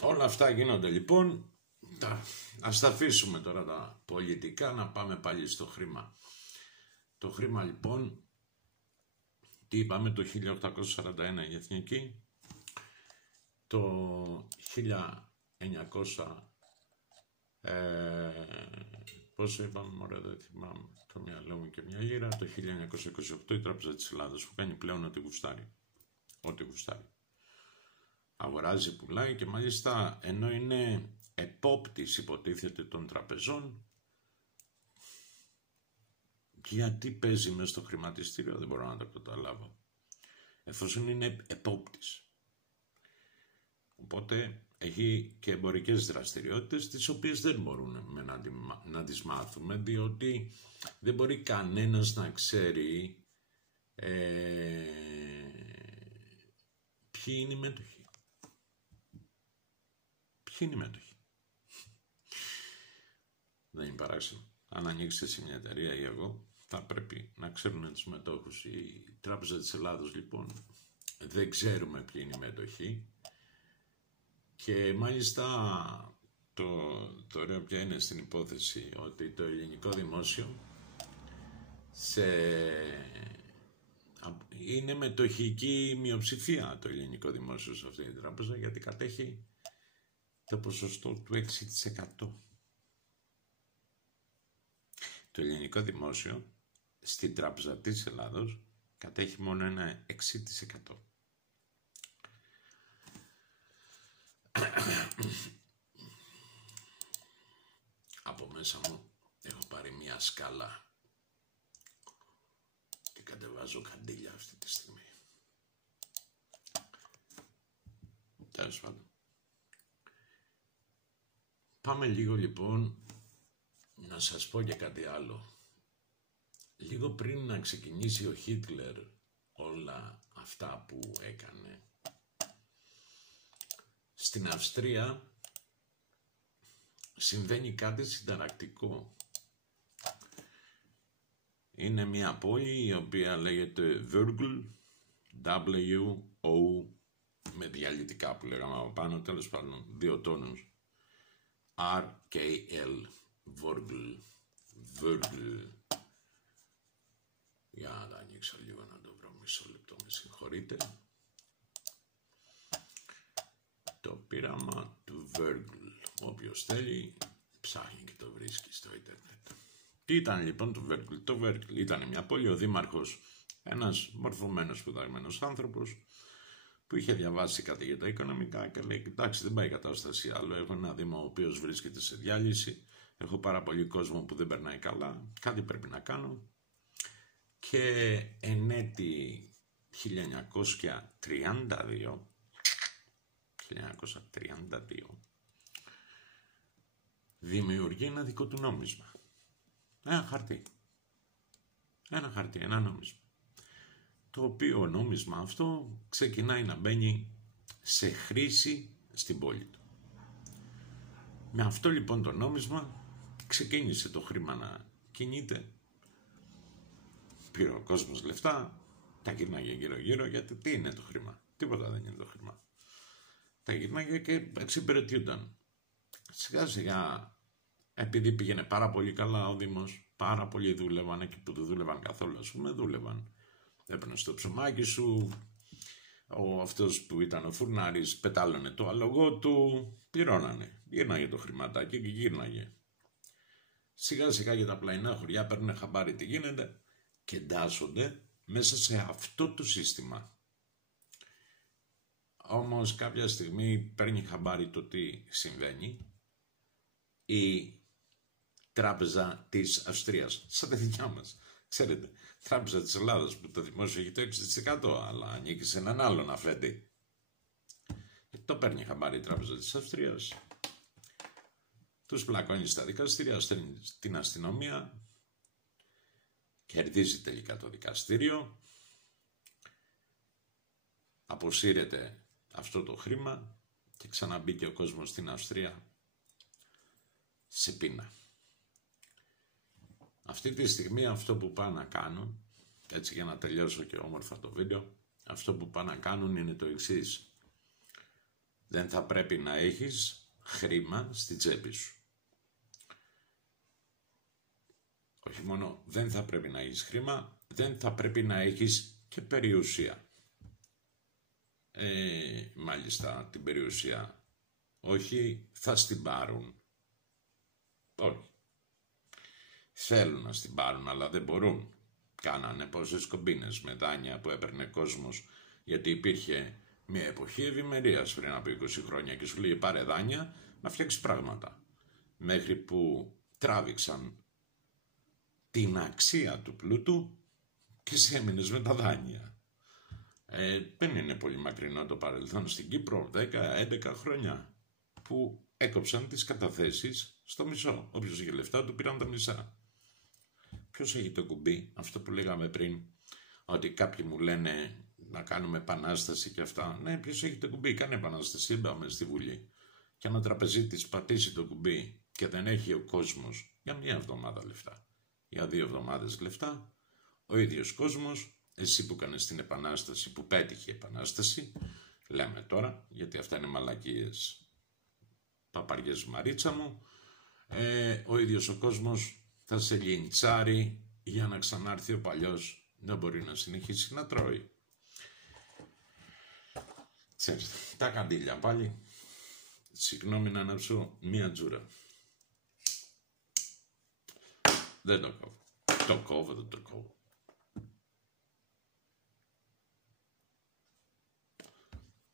Όλα αυτά γίνονται λοιπόν. Ας τα αφήσουμε τώρα τα πολιτικά, να πάμε πάλι στο χρήμα. Το χρήμα λοιπόν, τι είπαμε, το 1841 η Εθνική, το 1900 πόσο είπαμε, μωρέ δεν θυμάμαι το μυαλό μου και μια λίρα, το 1928 η Τράπεζα της Ελλάδας που κάνει πλέον ό,τι γουστάρει. Ό,τι γουστάρει. Αγοράζει, πουλάει και μάλιστα ενώ είναι επόπτης υποτίθεται των τραπεζών, γιατί παίζει μέσα στο χρηματιστήριο δεν μπορώ να το καταλάβω, εφόσον είναι επόπτης. Οπότε έχει και εμπορικές δραστηριότητες τις οποίες δεν μπορούμε να τις μάθουμε, διότι δεν μπορεί κανένας να ξέρει ποιοι είναι οι μέτοχοι. Ποιοι είναι οι μέτοχοι. Δεν είναι παράξενο. Αν ανοίξετε σε μια εταιρεία ή εγώ, θα πρέπει να ξέρουν τους μετόχους. Η Τράπεζα της Ελλάδος λοιπόν δεν ξέρουμε ποιοι είναι οι μέτοχοι και μάλιστα το ωραίο πια είναι στην υπόθεση ότι το ελληνικό δημόσιο είναι μετοχική μειοψηφία το ελληνικό δημόσιο σε αυτή την τράπεζα, γιατί κατέχει το ποσοστό του 6%. Το ελληνικό δημόσιο στην Τράπεζα της Ελλάδος κατέχει μόνο ένα 6%. Από μέσα μου έχω πάρει μια σκάλα και κατεβάζω καντήλια αυτή τη στιγμή. Τέλος πάντων. Πάμε λίγο λοιπόν να σας πω και κάτι άλλο. Λίγο πριν να ξεκινήσει ο Χίτλερ όλα αυτά που έκανε, στην Αυστρία συμβαίνει κάτι συνταρακτικό. Είναι μια πόλη η οποία λέγεται Wörgl, W-O, με διαλυτικά που λέγαμε από πάνω, τέλος πάντων, 2 τόνους, R-K-L, Wörgl. Για να τα ανοίξω λίγο να το βρω, μισό λεπτό, με συγχωρείτε. Το πείραμα του Wörgl. Όποιος θέλει ψάχνει και το βρίσκει στο ίντερνετ. Τι ήταν λοιπόν το Wörgl? Το Wörgl ήταν μια πόλη, ο δήμαρχος, ένας μορφωμένος σπουδαγμένος άνθρωπος που είχε διαβάσει κάτι για τα οικονομικά και λέει: κοιτάξτε, δεν πάει η κατάσταση άλλο. Έχω ένα δήμο ο οποίος βρίσκεται σε διάλυση. Έχω πάρα πολύ κόσμο που δεν περνάει καλά. Κάτι πρέπει να κάνω. Και εν έτη 1932 δημιουργεί ένα δικό του νόμισμα. Ένα χαρτί, ένα νόμισμα. Το οποίο νόμισμα αυτό ξεκινάει να μπαίνει σε χρήση στην πόλη του. Με αυτό λοιπόν το νόμισμα ξεκίνησε το χρήμα να κινείται. Πήρε ο κόσμος λεφτά, τα γύρναγε γύρω-γύρω, γιατί τι είναι το χρήμα? Τίποτα δεν είναι το χρήμα. Τα γύρναγε και εξυπηρετιούνταν. Σιγά σιγά, επειδή πήγαινε πάρα πολύ καλά ο Δήμος, πάρα πολλοί δούλευαν, εκεί που δεν δούλευαν καθόλου, ας πούμε, δούλευαν. Έπαιρνε το ψωμάκι σου, αυτός που ήταν ο φουρνάρης πετάλωνε το άλογο του, πληρώνανε. Γύρναγε το χρηματάκι και γύρναγε. Σιγά σιγά για τα πλαϊνά χωριά παίρνουν χαμπάρι τι γίνεται και εντάσσονται μέσα σε αυτό το σύστημα. Όμως κάποια στιγμή παίρνει χαμπάρι το τι συμβαίνει η Τράπεζα της Αυστρίας, σαν τα δικιά μας. Ξέρετε, Τράπεζα της Ελλάδας που το δημόσιο έχει το 6%, αλλά ανήκει σε έναν άλλον αφέντη. Το παίρνει χαμπάρι η Τράπεζα της Αυστρίας, τους πλακώνει στα δικαστήρια, στέλνει στην αστυνομία, κερδίζει τελικά το δικαστήριο, αποσύρεται αυτό το χρήμα και ξαναμπήκε ο κόσμος στην Αυστρία σε πείνα. Αυτή τη στιγμή αυτό που πάνε να κάνουν, έτσι για να τελειώσω και όμορφα το βίντεο, αυτό που πάνε να κάνουν είναι το εξής. Δεν θα πρέπει να έχεις χρήμα στη τσέπη σου. Όχι μόνο δεν θα πρέπει να έχεις χρήμα, δεν θα πρέπει να έχεις και περιουσία. Μάλιστα την περιουσία όχι θα στην πάρουν. Όχι. Θέλουν να στην πάρουν αλλά δεν μπορούν. Κάνανε πόσες κομπίνες με δάνεια που έπαιρνε κόσμος, γιατί υπήρχε μια εποχή ευημερίας πριν από 20 χρόνια και σου λέει πάρε δάνεια να φτιάξεις πράγματα. Μέχρι που τράβηξαν την αξία του πλούτου και σε έμεινες με τα δάνεια. Δεν είναι πολύ μακρινό το παρελθόν στην Κύπρο, 10-11 χρόνια, που έκοψαν τις καταθέσεις στο μισό. Όποιος είχε λεφτά του πήραν τα μισά. Ποιος έχει το κουμπί, αυτό που λέγαμε πριν, ότι κάποιοι μου λένε να κάνουμε επανάσταση και αυτά. Ναι, ποιος έχει το κουμπί, κάνε επανάσταση, πάμε στη Βουλή. Και αν ο τραπεζίτης πατήσει το κουμπί και δεν έχει ο κόσμος για μια εβδομάδα λεφτά, για 2 εβδομάδες λεφτά, ο ίδιος κόσμος εσύ που κάνεις την επανάσταση, που πέτυχε η επανάσταση, λέμε τώρα, γιατί αυτά είναι μαλακίες, παπαριές Μαρίτσα μου, ο ίδιος ο κόσμος θα σε λιντσάρει για να ξανάρθει ο παλιός, δεν μπορεί να συνεχίσει να τρώει. Ξέρετε, τα καντήλια πάλι, συγγνώμη να ανάψω μία τζούρα. Δεν το κόβω. Το κόβω, δεν το κόβω.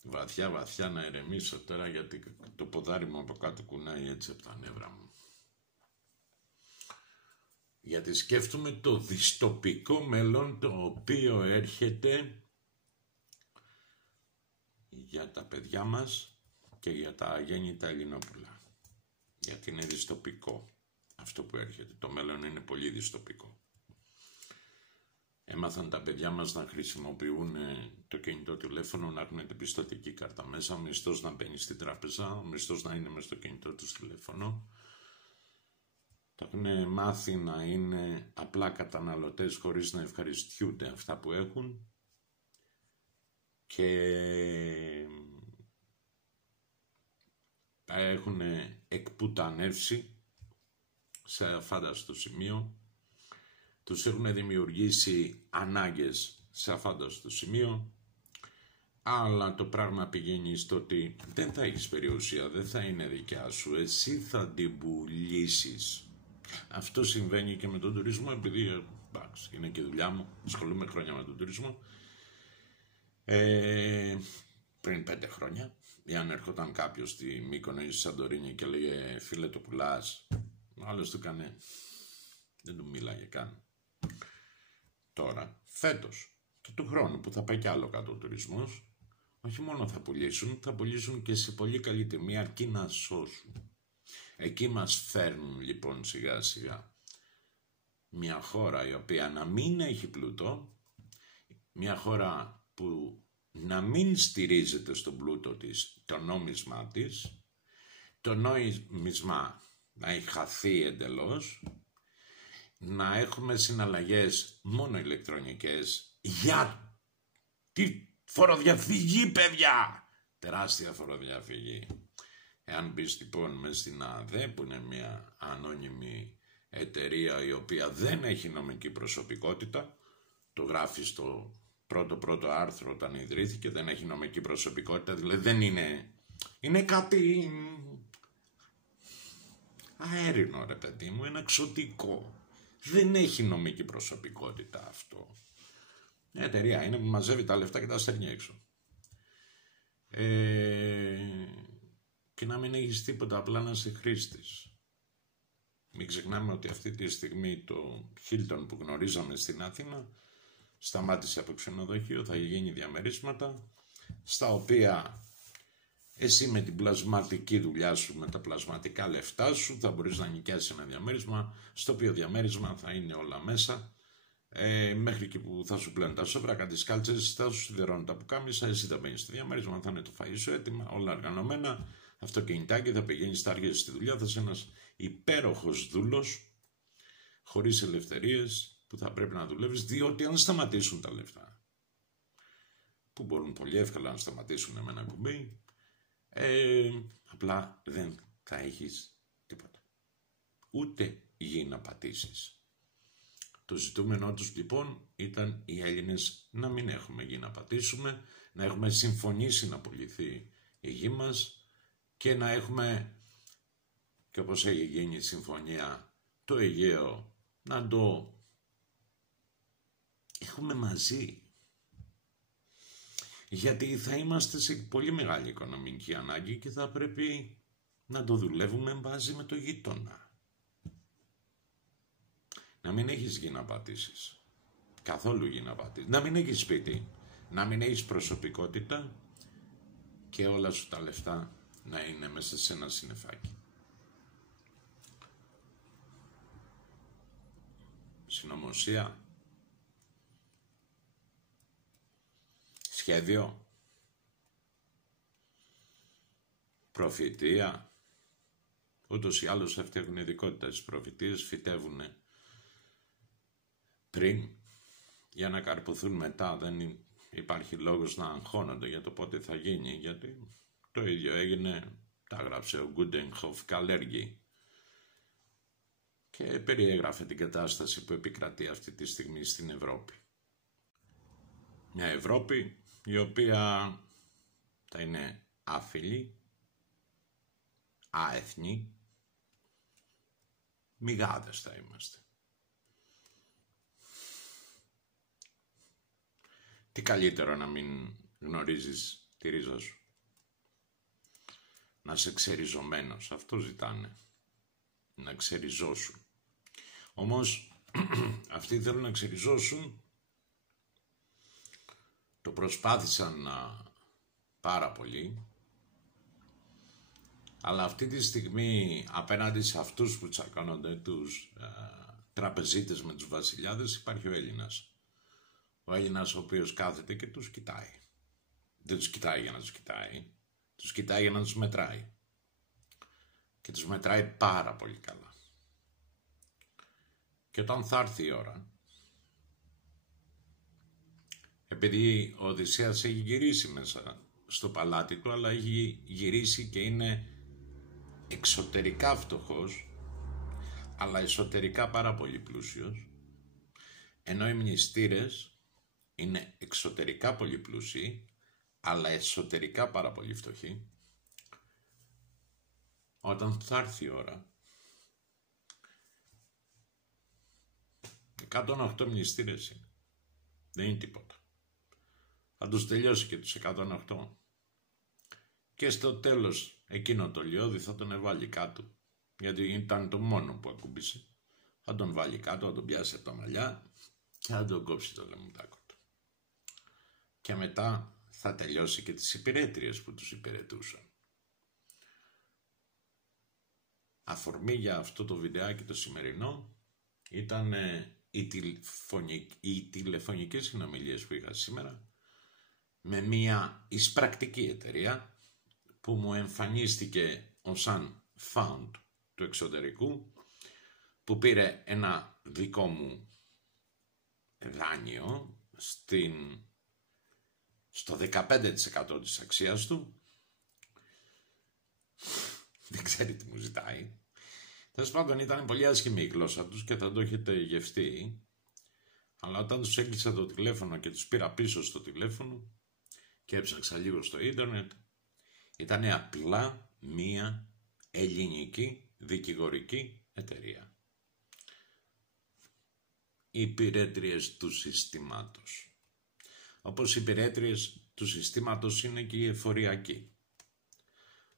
Βαθιά βαθιά να ηρεμήσω τώρα, γιατί το ποδάρι μου από κάτω κουνάει έτσι από τα νεύρα μου. Γιατί σκέφτομαι το δυστοπικό μέλλον το οποίο έρχεται για τα παιδιά μας και για τα αγέννητα Ελληνόπουλα. Γιατί είναι δυστοπικό αυτό που έρχεται. Το μέλλον είναι πολύ δυστοπικό. Έμαθαν τα παιδιά μας να χρησιμοποιούν το κινητό τηλέφωνο, να έχουν την πιστωτική κάρτα μέσα, ο μισθός να μπαίνει στην τράπεζα, ο μισθός να είναι μες στο κινητό τους τηλέφωνο. Τα έχουν μάθει να είναι απλά καταναλωτές χωρίς να ευχαριστιούνται αυτά που έχουν και τα έχουν εκπουτανεύσει σε αφάνταστο σημείο. Τους έχουν δημιουργήσει ανάγκες σε αφάνταστο σημείο, αλλά το πράγμα πηγαίνει στο ότι δεν θα έχεις περιουσία, δεν θα είναι δικιά σου, εσύ θα την πουλήσεις. Αυτό συμβαίνει και με τον τουρισμό, επειδή είναι και δουλειά μου, ασχολούμαι χρόνια με τον τουρισμό. Πριν 5 χρόνια, αν έρχονταν κάποιος στη Μύκονο ή στη Σαντορίνη και λέγε φίλε το πουλάς, ο άλλος του κάνε, δεν του μίλαγε καν. Τώρα, φέτος και του χρόνου που θα πάει κι άλλο κάτω ο τουρισμός, όχι μόνο θα πουλήσουν και σε πολύ καλή τιμή, αρκεί να σώσουν. Εκεί μας φέρνουν λοιπόν σιγά σιγά μια χώρα η οποία να μην έχει πλούτο, μια χώρα που να μην στηρίζεται στον πλούτο της, το νόμισμά της, το νόμισμα να έχει χαθεί εντελώς, να έχουμε συναλλαγές μόνο ηλεκτρονικές για τη φοροδιαφυγή, παιδιά! Τεράστια φοροδιαφυγή. Εάν μπεις λοιπόν μες στην ΑΔΕ, που είναι μια ανώνυμη εταιρεία η οποία δεν έχει νομική προσωπικότητα, το γράφει στο πρώτο άρθρο όταν ιδρύθηκε, δεν έχει νομική προσωπικότητα, δηλαδή δεν είναι κάτι αέρινο ρε παιδί μου, είναι εξωτικό. Δεν έχει νομική προσωπικότητα αυτό. Μια εταιρεία είναι που μαζεύει τα λεφτά και τα στέλνει έξω. Και να μην έχεις τίποτα, απλά να είσαι χρήστης. Μην ξεχνάμε ότι αυτή τη στιγμή το Hilton που γνωρίζαμε στην Αθήνα σταμάτησε από ξενοδοχείο, θα γίνει διαμερίσματα, στα οποία εσύ με την πλασματική δουλειά σου, με τα πλασματικά λεφτά σου, θα μπορείς να νοικιάσεις ένα διαμέρισμα, στο οποίο διαμέρισμα θα είναι όλα μέσα, μέχρι και που θα σου πλένουν τα σόβρακα, τις κάλτσες, θα σου σιδερώνουν τα πουκάμισα, εσύ θα μπαίνεις στο διαμέρισμα, θα είναι το φαΐ σου έτοιμα, όλα οργανωμένα, αυτοκινητάκι, θα πηγαίνεις, θα αργήσεις στη δουλειά, θα είσαι ένας υπέροχος δούλος, χωρίς ελευθερίες, που θα πρέπει να δουλεύεις, διότι αν σταματήσουν τα λεφτά, που μπορούν πολύ εύκολα να σταματήσουν με ένα κουμπί, απλά δεν θα έχεις τίποτα. Ούτε γη να πατήσεις. Το ζητούμενό τους λοιπόν ήταν οι Έλληνες να μην έχουμε γη να πατήσουμε, να έχουμε συμφωνήσει να πουληθεί η γη μας και να έχουμε, και όπως έχει γίνει η συμφωνία, το Αιγαίο να το έχουμε μαζί. Γιατί θα είμαστε σε πολύ μεγάλη οικονομική ανάγκη και θα πρέπει να το δουλεύουμε μαζί με το γείτονα. Να μην έχεις γη να πατήσεις. Καθόλου γη να πατήσεις. Να μην έχεις σπίτι. Να μην έχεις προσωπικότητα και όλα σου τα λεφτά να είναι μέσα σε ένα συννεφάκι. Συνωμοσία. Σχέδιο. Προφητεία. Ούτως ή άλλως αυτοί έχουν ειδικότητα στις προφητείες, φυτεύουν πριν για να καρποθούν μετά. Δεν υπάρχει λόγος να αγχώνονται για το πότε θα γίνει, γιατί το ίδιο έγινε, τα έγραψε ο Γκούντενχοφ Καλέργη και περιέγραφε την κατάσταση που επικρατεί αυτή τη στιγμή στην Ευρώπη. Μια Ευρώπη η οποία θα είναι άφιλη, άεθνη, μυγάδες θα είμαστε. Τι καλύτερο να μην γνωρίζεις τη ρίζα σου. Να είσαι ξεριζωμένος, αυτό ζητάνε. Να ξεριζώσουν. Όμως αυτοί θέλουν να ξεριζώσουν. Το προσπάθησαν πάρα πολύ. Αλλά αυτή τη στιγμή απέναντι σε αυτούς που τσακώνονται, τους τραπεζίτες με τους βασιλιάδες, υπάρχει ο Έλληνας. Ο Έλληνας ο οποίος κάθεται και τους κοιτάει. Δεν τους κοιτάει για να τους κοιτάει. Τους κοιτάει για να τους μετράει. Και τους μετράει πάρα πολύ καλά. Και όταν θα έρθει η ώρα, επειδή ο Οδυσσέας έχει γυρίσει μέσα στο παλάτι του, αλλά έχει γυρίσει και είναι εξωτερικά φτωχός, αλλά εσωτερικά πάρα πολύ πλούσιος, ενώ οι μνηστήρες είναι εξωτερικά πολύ πλούσιοι, αλλά εσωτερικά πάρα πολύ φτωχοί. Όταν θα έρθει η ώρα, 108 μνηστήρες είναι. Δεν είναι τίποτα. Θα τους τελειώσει και τους 108. Και στο τέλος εκείνο το λιώδη θα τον εβάλει κάτω. Γιατί ήταν το μόνο που ακούμπησε. Θα τον βάλει κάτω, θα τον πιάσει από τα μαλλιά και θα τον κόψει το λαιμουτάκο του. Και μετά θα τελειώσει και τις υπηρέτριες που τους υπηρετούσαν. Αφορμή για αυτό το βιντεάκι το σημερινό ήταν οι τηλεφωνικές συνομιλίες που είχα σήμερα με μια εισπρακτική εταιρεία που μου εμφανίστηκε ως σαν fund του εξωτερικού, που πήρε ένα δικό μου δάνειο στο 15% της αξίας του. Δεν ξέρει τι μου ζητάει. Τέλος πάντων, ήταν πολύ άσχημη η γλώσσα τους και θα το έχετε γευτεί. Αλλά όταν τους έκλεισα το τηλέφωνο και τους πήρα πίσω στο τηλέφωνο και έψαξα λίγο στο ίντερνετ, ήταν απλά μία ελληνική δικηγορική εταιρεία. Οι υπηρέτριες του συστήματος. Όπως οι υπηρέτριες του συστήματος είναι και οι εφοριακοί.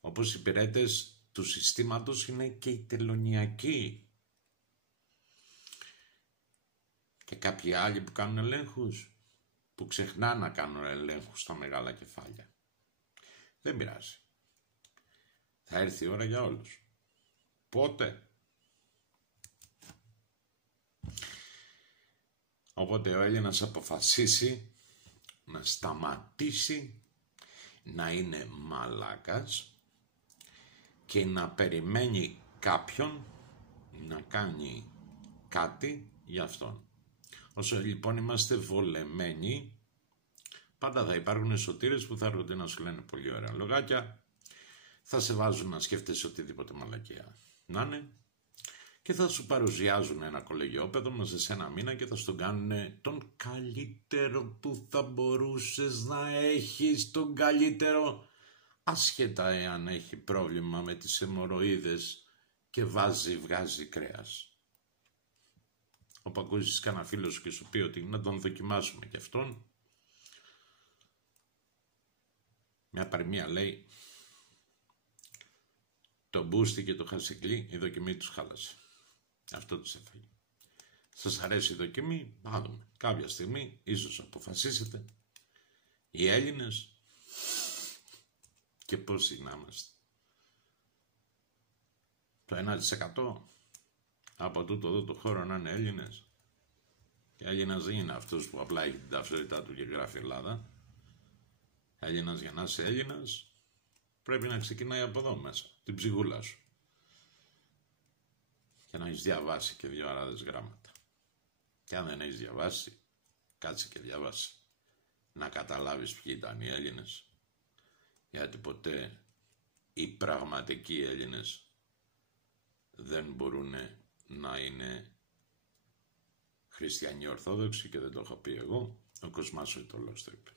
Όπως οι υπηρέτες του συστήματος είναι και οι τελωνιακοί. Και κάποιοι άλλοι που κάνουν ελέγχους, που ξεχνά να κάνουν ελέγχους στα μεγάλα κεφάλια. Δεν πειράζει. Θα έρθει η ώρα για όλους. Πότε? Οπότε ο Έλληνας αποφασίσει να σταματήσει να είναι μαλάκας και να περιμένει κάποιον να κάνει κάτι για αυτόν. Όσο λοιπόν είμαστε βολεμένοι, πάντα θα υπάρχουν σωτήρες που θα έρχονται να σου λένε πολύ ωραία λογάκια, θα σε βάζουν να σκέφτεσαι οτιδήποτε μαλακία να είναι και θα σου παρουσιάζουν ένα κολεγιόπεδο μέσα σε ένα μήνα και θα στον κάνουν τον καλύτερο που θα μπορούσες να έχεις, τον καλύτερο, ασχετά εάν έχει πρόβλημα με τις αιμορροίδες και βγάζει κρέας. Όπου ακούσεις κανένα φίλο σου και σου πει ότι να τον δοκιμάσουμε και αυτόν, μια παροιμία λέει, το μπούστι και το χασικλί η δοκιμή τους χάλασε. Αυτό τους έφαγε. Σας αρέσει η δοκιμή? Να δούμε. Κάποια στιγμή ίσως αποφασίσετε οι Έλληνες και πόσοι να είμαστε. Το 1% από τούτο εδώ το χώρο να είναι Έλληνες. Και Έλληνας δεν είναι αυτός που απλά έχει την ταυτότητά του και γράφει Ελλάδα. Έλληνας, για να είσαι Έλληνας πρέπει να ξεκινάει από εδώ μέσα, την ψυχούλα σου. Και να έχεις διαβάσει και 2 αράδες γράμματα. Και αν δεν έχεις διαβάσει, κάτσε και διάβασε, να καταλάβεις ποιοι ήταν οι Έλληνες. Γιατί ποτέ οι πραγματικοί Έλληνες δεν μπορούν να είναι χριστιανοί Ορθόδοξοι, και δεν το έχω πει εγώ, ο Κοσμάς ο Ιτωλός το είπε.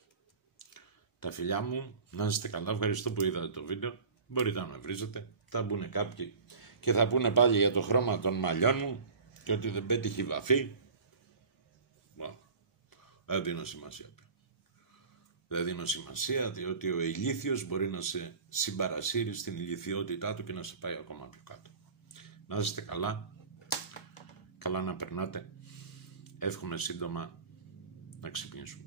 Τα φιλιά μου, να είστε καλά, ευχαριστώ που είδατε το βίντεο, μπορείτε να με βρίζετε, θα μπουν κάποιοι και θα πούνε πάλι για το χρώμα των μαλλιών μου και ότι δεν πέτυχε η βαφή. Δεν δίνω σημασία. Δεν δίνω σημασία, διότι ο ηλίθιος μπορεί να σε συμπαρασύρει στην ηλιθιότητά του και να σε πάει ακόμα πιο κάτω. Να είστε καλά, καλά να περνάτε, εύχομαι σύντομα να ξυπνήσουμε.